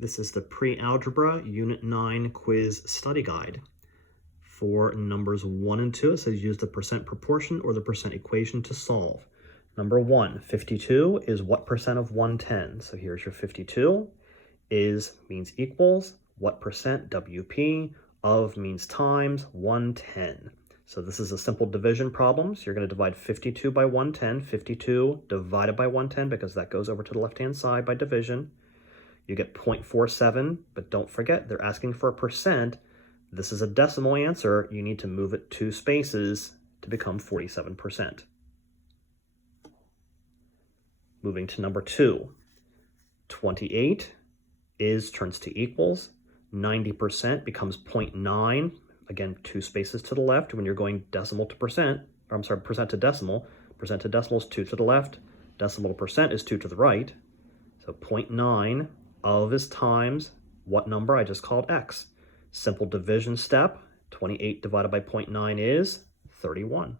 This is the Pre-Algebra Unit 9 Quiz Study Guide. For numbers 1 and 2, it says use the percent proportion or the percent equation to solve. Number 1, 52 is what percent of 110? So here's your 52. Is means equals, what percent, WP, of means times, 110. So this is a simple division problem. So you're going to divide 52 by 110, 52 divided by 110 because that goes over to the left-hand side by division. You get 0.47, but don't forget, they're asking for a percent. This is a decimal answer. You need to move it 2 spaces to become 47%. Moving to number 2, 28 turns to equals. 90% becomes 0.9. Again, 2 spaces to the left when you're going decimal to percent, or I'm sorry, percent to decimal. Percent to decimal is 2 to the left. Decimal to percent is 2 to the right. So 0.9 of is times what number I just called x. Simple division step, 28 divided by 0.9 is 31.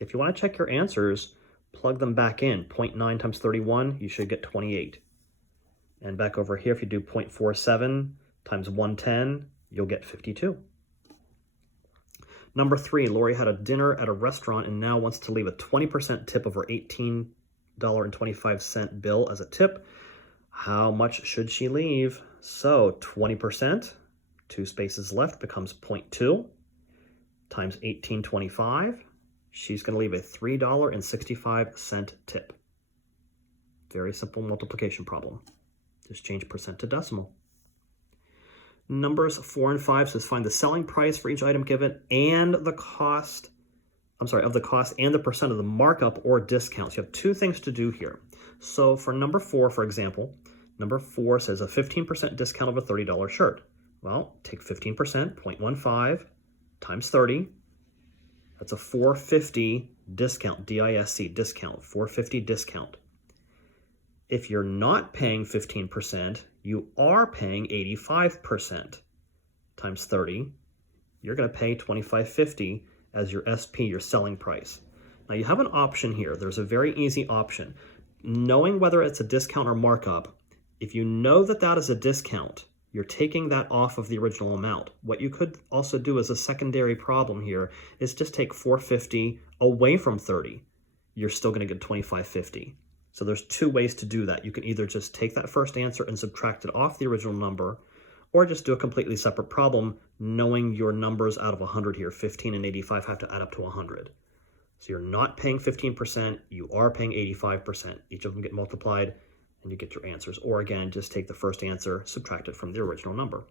If you want to check your answers, plug them back in. 0.9 times 31, you should get 28. And back over here, if you do 0.47 times 110, you'll get 52. Number 3, Lori had a dinner at a restaurant and now wants to leave a 20% tip of her $18.25 bill as a tip. How much should she leave? So 20%, 2 spaces left, becomes 0.2 times $18.25. She's going to leave a $3.65 tip. Very simple multiplication problem. Just change percent to decimal. Numbers 4 and 5 says find the selling price for each item given and the cost, of the cost and the percent of the markup or discount. So you have 2 things to do here. So for number 4, for example, number 4 says a 15% discount of a $30 shirt. Well, take 15%, 0.15 times 30. That's a $4.50 discount, D-I-S-C, discount, $4.50 discount. If you're not paying 15%, you are paying 85% times 30. You're going to pay $25.50 as your SP, your selling price. Now you have an option here. There's a very easy option. Knowing whether it's a discount or markup, if you know that that is a discount, you're taking that off of the original amount. What you could also do as a secondary problem here is just take $4.50 away from 30. You're still going to get $25.50. So there's 2 ways to do that. You can either just take that first answer and subtract it off the original number, or just do a completely separate problem, knowing your numbers out of 100 here, 15 and 85 have to add up to 100. So you're not paying 15%, you are paying 85%. Each of them get multiplied, and you get your answers. Or again, just take the first answer, subtract it from the original number.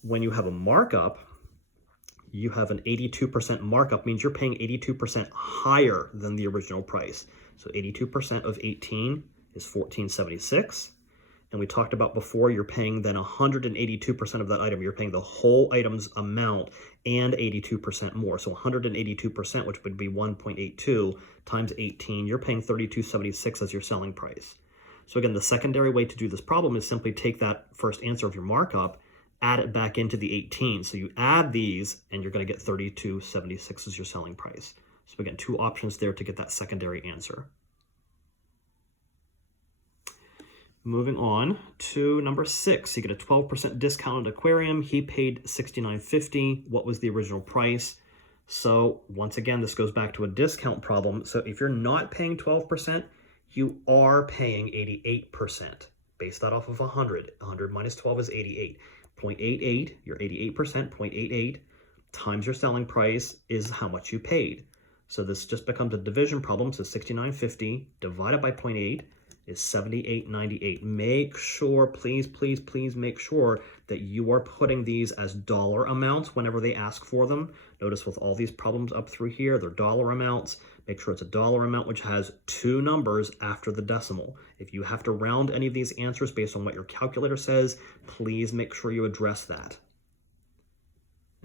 When you have a markup, you have an 82% markup, means you're paying 82% higher than the original price. So 82% of 18 is $14.76. And we talked about before, you're paying then 182% of that item. You're paying the whole item's amount and 82% more. So 182%, which would be 1.82 times 18, you're paying $32.76 as your selling price. So again, the secondary way to do this problem is simply take that first answer of your markup, add it back into the 18. So you add these and you're going to get $32.76 as your selling price. So again, 2 options there to get that secondary answer. Moving on to number 6, you get a 12% discount at aquarium. He paid $69.50. What was the original price? So once again, this goes back to a discount problem. So if you're not paying 12%, you are paying 88%. Base that off of 100. 100 minus 12 is 88. 0.88, your 88%, 0.88 times your selling price is how much you paid. So this just becomes a division problem. So $69.50 divided by 0.8 is $78.98. Make sure, please make sure that you are putting these as dollar amounts whenever they ask for them. Notice with all these problems up through here, they're dollar amounts. Make sure it's a dollar amount which has 2 numbers after the decimal. If you have to round any of these answers based on what your calculator says, please make sure you address that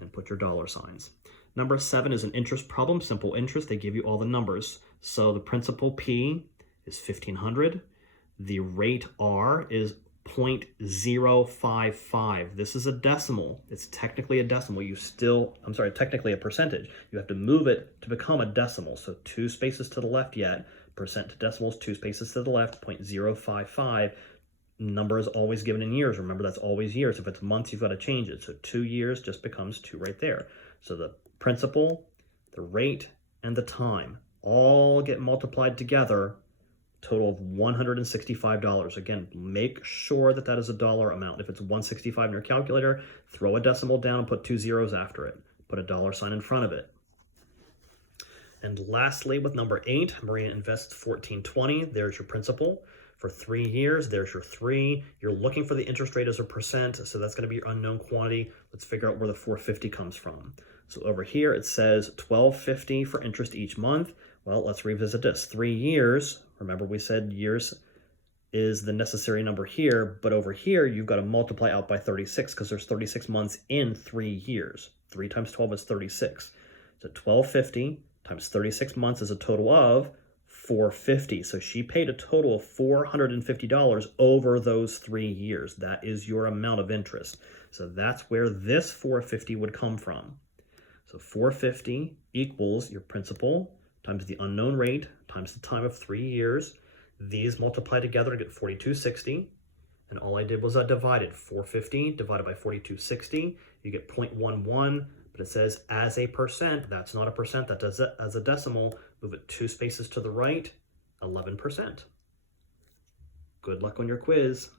and put your dollar signs. Number 7 is an interest problem, simple interest. They give you all the numbers. So the principal P is 1,500. The rate R is 0.055. This is a decimal. It's technically a decimal. Technically a percentage. You have to move it to become a decimal. So 2 spaces to the left yet. Percent to decimals, 2 spaces to the left, 0.055. number is always given in years. Remember, that's always years. If it's months, you've got to change it. So 2 years just becomes 2 right there. So the principal, the rate, and the time all get multiplied together, total of $165. Again, make sure that that is a dollar amount. If it's 165 in your calculator, throw a decimal down and put 2 zeros after it. Put a dollar sign in front of it. And lastly, with number 8, Maria invests $14.20. There's your principal. For 3 years, there's your 3. You're looking for the interest rate as a percent, so that's going to be your unknown quantity. Let's figure out where the $450 comes from. So over here, it says $12.50 for interest each month. Well, let's revisit this. 3 years, remember we said years is the necessary number here, but over here, you've got to multiply out by 36 because there's 36 months in 3 years. 3 times 12 is 36. So $12.50 times 36 months is a total of $450. So she paid a total of $450 over those 3 years. That is your amount of interest. So that's where this $450 would come from. So $450 equals your principal times the unknown rate times the time of 3 years. These multiply together to get $42.60. And all I did was I divided $450 divided by $42.60. You get 0.11. But it says as a percent. That's not a percent. That does it as a decimal. Move it 2 spaces to the right, 11%. Good luck on your quiz.